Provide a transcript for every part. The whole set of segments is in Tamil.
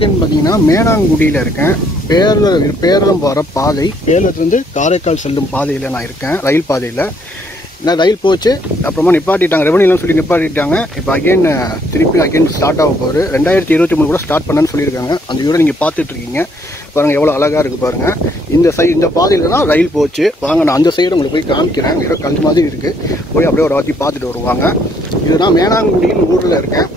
இருக்கேன்னு பார்த்தீங்கன்னா மேனாங்குடியில் இருக்கேன். பேரளம் போகிற பாதை, பேரளத்துலேருந்து காரைக்கால் செல்லும் பாதையில் நான் இருக்கேன். ரயில் பாதையில் நான் ரயில் போச்சு, அப்புறமா நிப்பாட்டிட்டாங்க, ரெவன்யூலாம் சொல்லி நிப்பாட்டிட்டாங்க. இப்போ திருப்பி ஸ்டார்ட் ஆக போகுது. 2023 கூட ஸ்டார்ட் பண்ணேன்னு சொல்லியிருக்காங்க. அந்த வீடியோ நீங்கள் பார்த்துட்ருக்கீங்க பாருங்கள், எவ்வளோ அழகாக இருக்குது பாருங்கள். இந்த பாதையில் தான் ரயில் போச்சு. வாங்க நான் அந்த சைடு உங்களுக்கு போய் காமிக்கிறேன். ஏதோ கல் மாதிரி இருக்குது, போய் அப்படியே ஒரு வாட்டி பார்த்துட்டு வருவாங்க. இதுதான் மேனாங்குடின்னு ஊரில் இருக்கேன்.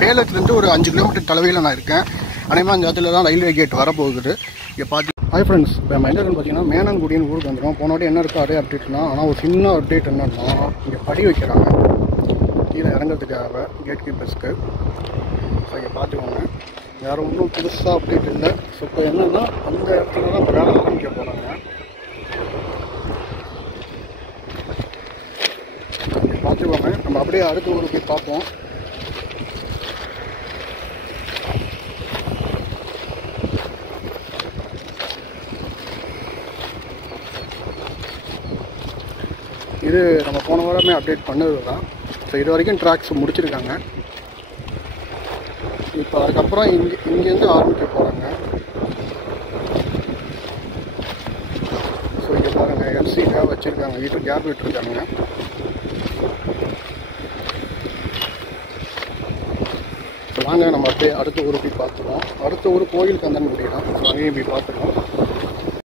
பேரளத்துலேருந்து ஒரு 5 கிலோமீட்டர் தொலைவில் நான் இருக்கேன். அநேகமாக அந்த இடத்துல தான் ரயில்வே கேட் வரப்போகுது. இங்கே பார்த்து ஹாய் ஃப்ரெண்ட்ஸ், இப்போ நம்ம என்ன பார்த்தீங்கன்னா மேனாங்குடின்னு ஊருக்கு வந்துடும். போன வாட்டி என்ன இருக்கோ அதே அப்டேட்னா, ஆனால் ஒரு சின்ன அப்டேட் என்னன்னா, இங்கே படி வைக்கிறாங்க கீழே இறங்கிறதுக்காக கேட் கீப்பர்ஸ்க்கு. ஸோ இங்கே பார்த்துக்கோங்க, வேறு ஒன்றும் புதுசாக அப்டேட் இல்லை. ஸோ இப்போ என்னென்னா அந்த இடத்துல தான் வேலை ஆரம்பிக்க போகிறாங்க. பார்த்துக்கோங்க, நம்ம அப்படியே அடுத்த ஊருக்கு போய் பார்ப்போம். இது நம்ம போன வாரமே அப்டேட் பண்ணது தான். ஸோ இது வரைக்கும் ட்ராக்ஸ் முடிச்சிருக்காங்க. இப்போ அதுக்கப்புறம் இங்கேருந்து ஆரம்பிக்க போகிறாங்க. ஸோ இங்கே பாருங்கள், எல்சிக்காக வச்சுருக்காங்க, வீட்டு கேப் விட்டுருக்காங்க. வாங்க நம்ம அப்படியே அடுத்த ஊருக்கு போய் பார்த்துருவோம். அடுத்த ஊர் கோயில் கந்தன்குடி தான். ஸோ அங்கேயும் போய் பார்த்துருவோம்.